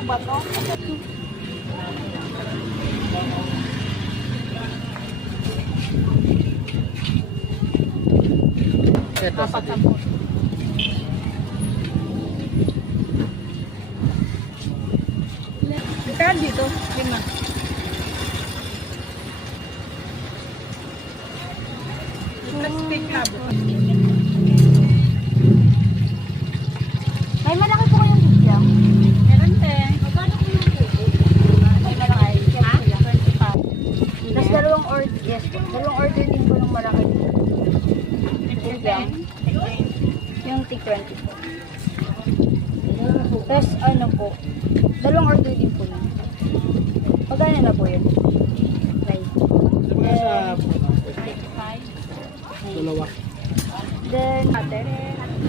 po ba to? Ito, Apat na po. Kaya dito, 5. Plastic labo. May malaki po kayong bigla. Meron din. Magkano po yung puso? May malaki. Ha? 25. Tapos dalawang order, yes po. Dalawang order din po ng malaki. Yung T20 po. Tapos ano po, dalawang order din po yun. Pagkano na po yun? Right. sa 25. dalawa. Then,